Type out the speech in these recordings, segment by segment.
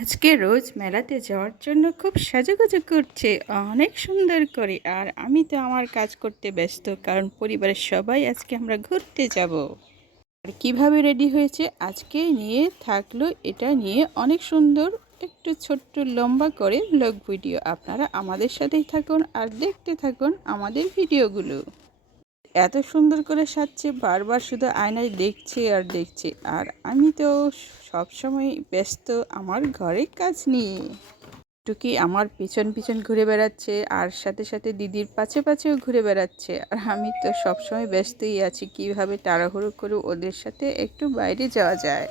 আজকে রোজ মেলাতে যাওয়ার জন্য খুব সাজুগুজু করছে অনেক সুন্দর করে। আর আমি তো আমার কাজ করতে ব্যস্ত, কারণ পরিবারের সবাই আজকে আমরা ঘুরতে যাব। আর কিভাবে রেডি হয়েছে আজকে নিয়ে থাকলো, এটা নিয়ে অনেক সুন্দর একটু ছোট্ট লম্বা করে ব্লগ ভিডিও। আপনারা আমাদের সাথেই থাকুন আর দেখতে থাকুন আমাদের ভিডিওগুলো। এত সুন্দর করে সাজছে, বারবার শুধু আয়নায় দেখছে আর দেখছে। আর আমি তো সবসময় ব্যস্ত আমার ঘরের কাজ নিয়ে। টুকি আমার পিছন পিছন ঘুরে বেড়াচ্ছে, আর সাথে সাথে দিদির পাছে পাছেও ঘুরে বেড়াচ্ছে। আর আমি তো সবসময় ব্যস্তই আছি, কিভাবে তাড়াহুড়ো করে ওদের সাথে একটু বাইরে যাওয়া যায়।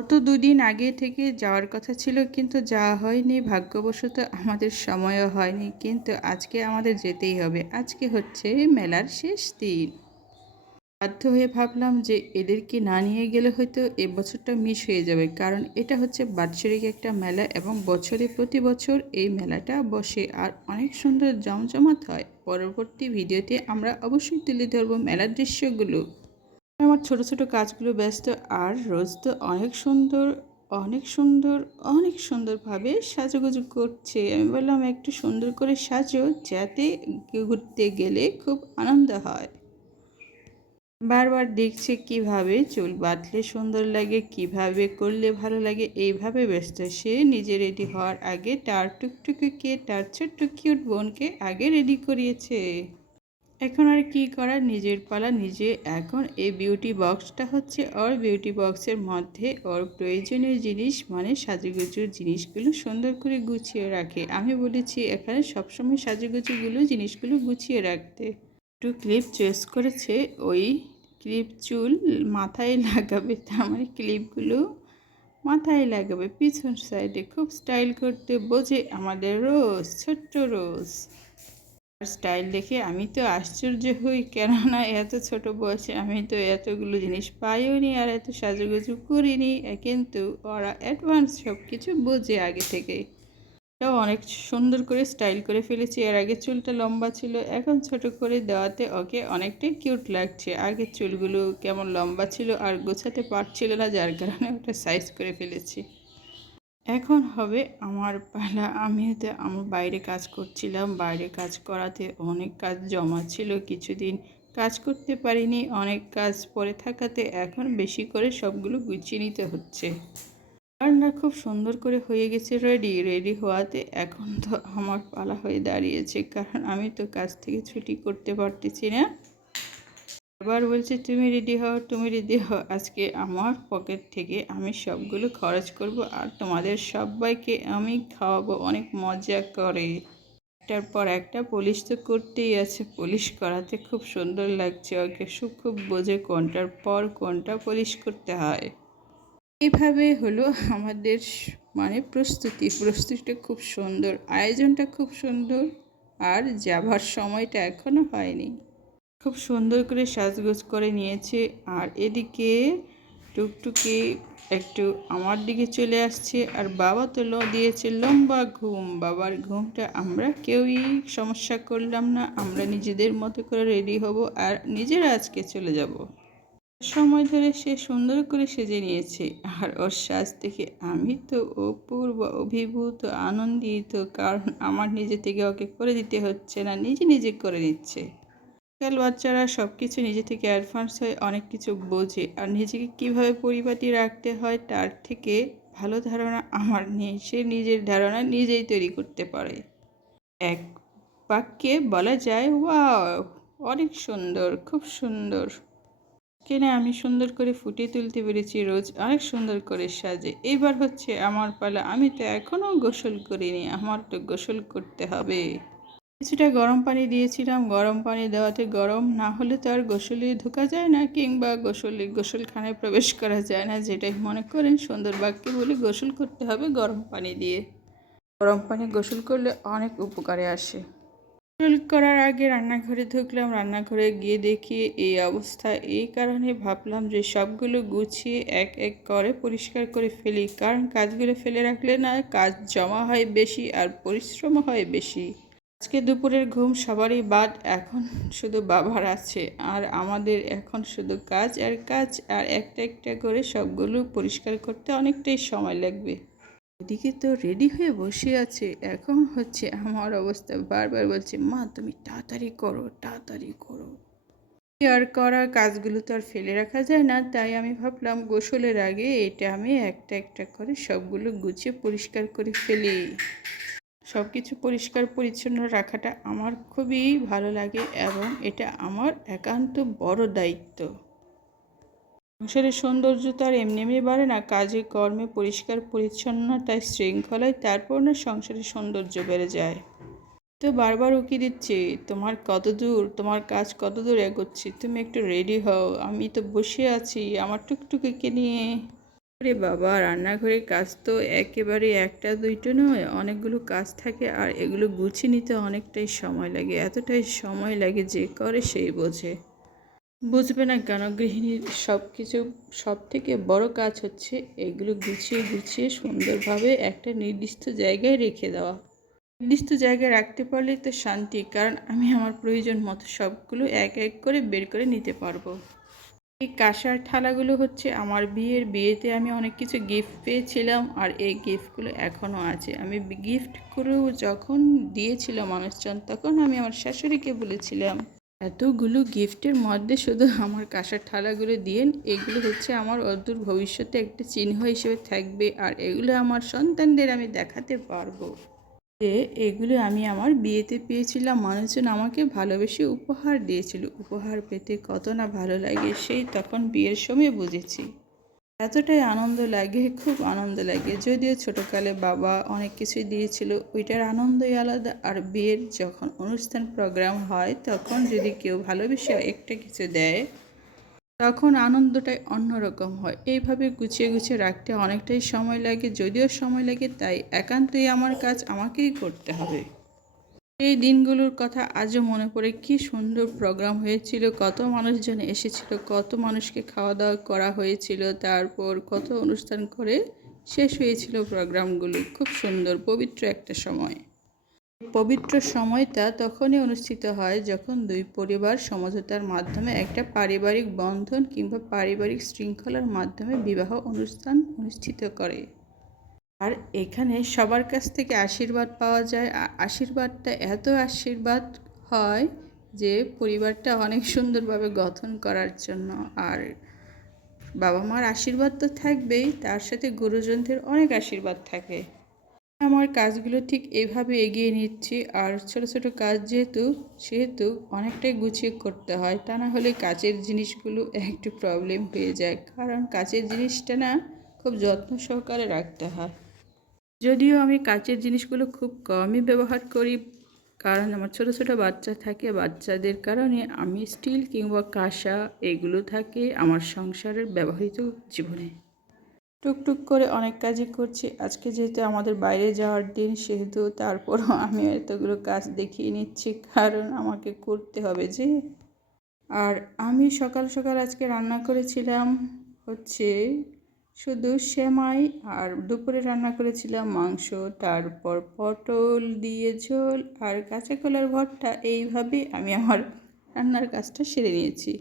গত দুদিন আগে থেকে যাওয়ার কথা ছিল, কিন্তু যাওয়া হয়নি। ভাগ্যবশত আমাদের সময়ও হয়নি, কিন্তু আজকে আমাদের যেতেই হবে। আজকে হচ্ছে মেলার শেষ দিন। বাধ্য হয়ে ভাবলাম যে এদেরকে না নিয়ে গেলে হয়তো এবছরটা মিস হয়ে যাবে, কারণ এটা হচ্ছে বাৎসরিক একটা মেলা এবং বছরে প্রতি বছর এই মেলাটা বসে আর অনেক সুন্দর জমজমাট হয়। পরবর্তী ভিডিওতে আমরা অবশ্যই তুলে ধরবো মেলার দৃশ্যগুলো। আমার ছোট ছোট কাজগুলো ব্যস্ত, আর রোজ তো অনেক সুন্দর অনেক সুন্দর অনেক সুন্দরভাবে সাজুগুজু করছে। আমি বললাম একটু সুন্দর করে সাজো, যাতে ঘুরতে গেলে খুব আনন্দ হয়। বারবার দেখছে কিভাবে চুল বাঁধলে সুন্দর লাগে, কিভাবে করলে ভালো লাগে, এইভাবে ব্যস্ত সে। নিজে রেডি হওয়ার আগে তার টুকটুকিকে, তার ছোট্ট কিউট বোনকে আগে রেডি করিয়েছে। এখন আর কি করার, নিজের পালা নিজে। এখন এই বিউটি বক্সটা হচ্ছে ওর বিউটি বক্সের মধ্যে ওর প্রয়োজনীয় জিনিস, মানে সাজুগুজুর জিনিসগুলো সুন্দর করে গুছিয়ে রাখে। আমি বলেছি এখানে সবসময় সাজুগুজুগুলো জিনিসগুলো গুছিয়ে রাখতে। একটু ক্লিপ চয়েস করেছে, ওই ক্লিপ চুল মাথায় লাগাবে, তার মানে ক্লিপগুলো মাথায় লাগাবে পিছন সাইডে। খুব স্টাইল করতে বোঝে আমাদের রোজ, ছোট্ট রোজ। স্টাইল দেখে আমি তো আশ্চর্য হই, কেননা এত ছোট বয়সে আমি তো এতগুলো জিনিস পাইও নি আর এত সাজুগুজু করিনি। কিন্তু ওরা অ্যাডভান্স সব কিছু বোঝে আগে থেকেই। এটাও অনেক সুন্দর করে স্টাইল করে ফেলেছি। এর আগে চুলটা লম্বা ছিল, এখন ছোট করে দেওয়াতে ওকে অনেকটাই কিউট লাগছে। আগের চুলগুলো কেমন লম্বা ছিল আর গোছাতে পারছিল না, যার কারণে ওটা সাইজ করে ফেলেছি। এখন হবে আমার পালা। আমিও তো আমার বাইরে কাজ করছিলাম, বাইরে কাজ করাতে অনেক কাজ জমা ছিল, কিছুদিন কাজ করতে পারিনি, অনেক কাজ পড়ে থাকাতে এখন বেশি করে সবগুলো গুছিয়ে নিতে হচ্ছে। রান্না খুব সুন্দর করে হয়ে গেছে, রেডি রেডি হওয়াতে এখন তো আমার পালা হয়ে দাঁড়িয়েছে, কারণ আমি তো কাজ থেকে ছুটি করতে পারতেছি না। এবার বলছে তুমি রেডি হও, তুমি রেডি হও। আজকে আমার পকেট থেকে আমি সবগুলো খরচ করব, আর তোমাদের সবাইকে আমি খাওয়াবো অনেক মজা করে। একটার পর একটা পলিশ তো করতেই আছে, পলিশ করাতে খুব সুন্দর লাগছে ওকে। খুব বোঝে কোনটার পর কোনটা পলিশ করতে হয়। এইভাবে হলো আমাদের মানে প্রস্তুতিটা খুব সুন্দর, আয়োজনটা খুব সুন্দর। আর যাবার সময়টা এখনো হয়নি। খুব সুন্দর করে সাজগোজ করে নিয়েছে। আর এদিকে টুকটুকি একটু আমার দিকে চলে আসছে, আর বাবা তো দিয়েছে লম্বা ঘুম। বাবার ঘুমটা আমরা কেউই সমস্যা করলাম না, আমরা নিজেদের মতো করে রেডি হব আর নিজেরা আজকে চলে যাব। সময় ধরে সে সুন্দর করে সেজে নিয়েছে, আর ওর সাজ দেখে আমি তো অপূর্ব অভিভূত, আনন্দিত, কারণ আমার নিজে থেকে ওকে করে দিতে হচ্ছে না, নিজে নিজে করে নিচ্ছে। আজকাল বাচ্চারা সব কিছু নিজে থেকে অ্যাডভান্স হয়ে অনেক কিছু বোঝে, আর নিজেকে কিভাবে পরিপাটি রাখতে হয় তার থেকে ভালো ধারণা আমার নেই। সে নিজের ধারণা নিজেই তৈরি করতে পারে। এক বাক্যে বলা যায় ওয়াও, অনেক সুন্দর, খুব সুন্দর। কেনে আমি সুন্দর করে ফুটিয়ে তুলতে পেরেছি, রোজ অনেক সুন্দর করে সাজে। এইবার হচ্ছে আমার পালা। আমি তো এখনও গোসল করিনি, আমার তো গোসল করতে হবে। কিছুটা গরম পানি দিয়েছিলাম, গরম পানি দেওয়াতে গরম না হলে তো আর গোসলে ঢোকা যায় না, কিংবা গোসলখানায় প্রবেশ করা যায় না। যেটাই মনে করেন সুন্দর বাক্যে বলে, গোসল করতে হবে গরম পানি দিয়ে। গরম পানি গোসল করলে অনেক উপকারে আসে। গোসল করার আগে রান্নাঘরে ঢুকলাম, রান্নাঘরে গিয়ে দেখি এই অবস্থা। এই কারণে ভাবলাম যে সবগুলো গুছিয়ে এক এক করে পরিষ্কার করে ফেলি, কারণ কাজগুলো ফেলে রাখলে না কাজ জমা হয় বেশি আর পরিশ্রম হয় বেশি। আজকে দুপুরের ঘুম সবারই বাদ, এখন শুধু বাবার আছে, আর আমাদের এখন শুধু কাজ আর কাজ। আর একটা একটা করে সবগুলো পরিষ্কার করতে অনেকটাই সময় লাগবে। ওদিকে তো রেডি হয়ে বসে আছে। এখন হচ্ছে আমার অবস্থা, বারবার বলছে মা তুমি তাড়াতাড়ি করো, তাড়াতাড়ি করো। আর করা কাজগুলো তো আর ফেলে রাখা যায় না, তাই আমি ভাবলাম গোসলের আগে এটা আমি একটা একটা করে সবগুলো গুছিয়ে পরিষ্কার করে ফেলি। সব কিছু পরিষ্কার পরিচ্ছন্ন রাখাটা আমার খুবই ভালো লাগে এবং এটা আমার একান্ত বড় দায়িত্ব। সংসারের সৌন্দর্য তো আর এমনি এমনি বাড়ে না, কাজে কর্মে পরিষ্কার পরিচ্ছন্নতায় শৃঙ্খলায় তারপর না সংসারের সৌন্দর্য বেড়ে যায়। তো বারবার উকি দিচ্ছে তোমার কত দূর, তোমার কাজ কত দূর এগোচ্ছে, তুমি একটু রেডি হও, আমি তো বসে আছি আমার টুকটুকিকে নিয়ে। আরে বাবা, রান্নাঘরের কাজ তো একেবারে একটা দুইটা নয়, অনেকগুলো কাজ থাকে আর এগুলো গুছিয়ে নিতে অনেকটাই সময় লাগে, এতটাই সময় লাগে যে করে সেই বোঝে। বুঝবে না কেন, গৃহিণীর সব থেকে বড় কাজ হচ্ছে এগুলো গুছিয়ে গুছিয়ে সুন্দরভাবে একটা নির্দিষ্ট জায়গায় রেখে দেওয়া। নির্দিষ্ট জায়গায় রাখতে পারলেই তো শান্তি, কারণ আমি আমার প্রয়োজন মতো সবগুলো এক এক করে বের করে নিতে পারবো। এই কাঁসার থালাগুলো হচ্ছে আমার বিয়েতে আমি অনেক কিছু গিফট পেয়েছিলাম আর এই গিফটগুলো এখনও আছে। আমি গিফটগুলো যখন দিয়েছিল মানুষজন, তখন আমি আমার শাশুড়িকে বলেছিলাম এতগুলো গিফটের মধ্যে শুধু আমার কাঁসার থালাগুলো দিয়েন, এগুলো হচ্ছে আমার অদূর ভবিষ্যতে একটা চিহ্ন হিসেবে থাকবে আর এগুলো আমার সন্তানদের আমি দেখাতে পারবো যে এগুলো আমি আমার বিয়েতে পেয়েছিলাম, মানুষজন আমাকে ভালোবেসে উপহার দিয়েছিল। উপহার পেতে কত না ভালো লাগে সেই তখন বিয়ের সময় বুঝেছি। এতটাই আনন্দ লাগে, খুব আনন্দ লাগে। যদিও ছোটোকালে বাবা অনেক কিছুই দিয়েছিল, ওইটার আনন্দই আলাদা। আর বিয়ের যখন অনুষ্ঠান প্রোগ্রাম হয় তখন যদি কেউ ভালোবেসে একটা কিছু দেয় তখন আনন্দটাই অন্যরকম হয়। এইভাবে গুছিয়ে গুছিয়ে রাখতে অনেকটাই সময় লাগে, যদিও সময় লাগে, তাই একান্তই আমার কাজ আমাকেই করতে হবে। এই দিনগুলোর কথা আজও মনে পড়ে, কি সুন্দর প্রোগ্রাম হয়েছিল, কত মানুষজন এসেছিল, কত মানুষকে খাওয়া দাওয়া করা হয়েছিল, তারপর কত অনুষ্ঠান করে শেষ হয়েছিল প্রোগ্রামগুলো। খুব সুন্দর পবিত্র একটা সময়। পবিত্র সময়টা তখনই অনুষ্ঠিত হয় যখন দুই পরিবার সমঝোতার মাধ্যমে একটা পারিবারিক বন্ধন কিংবা পারিবারিক শৃঙ্খলার মাধ্যমে বিবাহ অনুষ্ঠান অনুষ্ঠিত করে। আর এখানে সবার কাছ থেকে আশীর্বাদ পাওয়া যায়, আর আশীর্বাদটা এত আশীর্বাদ হয় যে পরিবারটা অনেক সুন্দরভাবে গঠন করার জন্য। আর বাবা মার আশীর্বাদ তো থাকবেই, তার সাথে গুরুজনদের অনেক আশীর্বাদ থাকে। আমার কাজগুলো ঠিক এইভাবে এগিয়ে নিচ্ছি। আর ছোট ছোট কাজ সেহেতু অনেকটাই গুছিয়ে করতে হয়, তা না হলে কাচের জিনিসগুলো একটু প্রবলেম হয়ে যায়, কারণ কাচের জিনিসটা না খুব যত্ন সহকারে রাখতে হয়। যদিও আমি কাচের জিনিসগুলো খুব কমই ব্যবহার করি, কারণ আমার ছোট ছোট বাচ্চা থাকে, বাচ্চাদের কারণে আমি স্টিল কিংবা কাঁসা এগুলো থাকে আমার সংসারের ব্যবহৃত জীবনে। টুকটুক করে অনেক কাজই করছি। আজকে যেহেতু আমাদের বাইরে যাওয়ার দিন, সেহেতু তারপরও আমি এতগুলো কাজ দেখিয়ে নিচ্ছি, কারণ আমাকে করতে হবে যে। আর আমি সকাল সকাল আজকে রান্না করেছিলাম হচ্ছে শুধু সেমাই, আর দুপুরে রান্না করেছিলাম মাংস, তারপর পটল দিয়ে ঝোল আর কাঁচা কলার ভর্তা। এইভাবে আমি আমার রান্নার কাজটা সেরে নিয়েছি।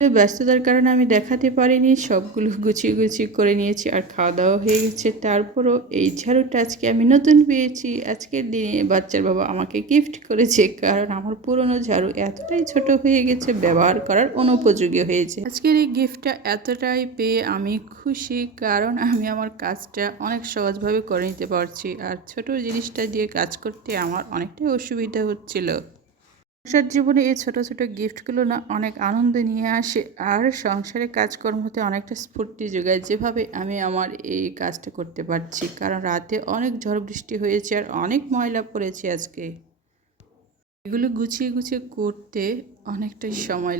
ব্যস্ততার কারণে আমি দেখাতে পারিনি, সবগুলো গুছিয়ে গুছিয়ে করে নিয়েছি আর খাওয়া দাওয়া হয়ে গেছে। তারপরও এই ঝাড়ুটা আজকে আমি নতুন পেয়েছি, আজকের দিনে বাচ্চার বাবা আমাকে গিফট করেছে, কারণ আমার পুরনো ঝাড়ু এতটাই ছোট হয়ে গেছে, ব্যবহার করার অনুপযোগী হয়েছে। আজকের এই গিফটটা এতটাই পেয়ে আমি খুশি, কারণ আমি আমার কাজটা অনেক সহজভাবে করে নিতে পারছি। আর ছোট জিনিসটা দিয়ে কাজ করতে আমার অনেকটাই অসুবিধা হচ্ছিল। সংসার জীবনে এই ছোট ছোট গিফটগুলো না অনেক আনন্দ নিয়ে আসে, আর সংসারে কাজকর্মতে অনেকটা স্ফূর্তি যোগায়, যেভাবে আমি আমার এই কাজটা করতে পারছি। কারণ রাতে অনেক ঝড় বৃষ্টি হয়েছে আর অনেক ময়লা পড়েছে আজকে। এগুলো গুছিয়ে গুছিয়ে করতে অনেকটাই সময়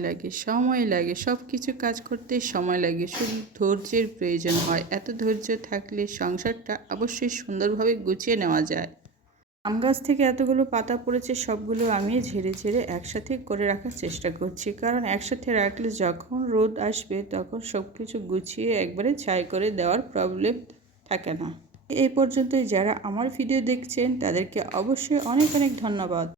লাগে, সব কিছু কাজ করতে সময় লাগে, শুধু ধৈর্যের প্রয়োজন হয়। এত ধৈর্য থাকলে সংসারটা অবশ্যই সুন্দরভাবে গুছিয়ে নেওয়া যায়। আম গাছ থেকে এতগুলো পাতা পড়েছে, সবগুলো আমি ঝেড়ে ঝেড়ে একসাথে করে রাখার চেষ্টা করছি, কারণ একসাথে রাখলে যখন রোদ আসবে তখন সব কিছু গুছিয়ে একবারে ছাই করে দেওয়ার প্রবলেম থাকে না। এই পর্যন্তই যারা আমার ভিডিও দেখছেন তাদেরকে অবশ্যই অনেক অনেক ধন্যবাদ।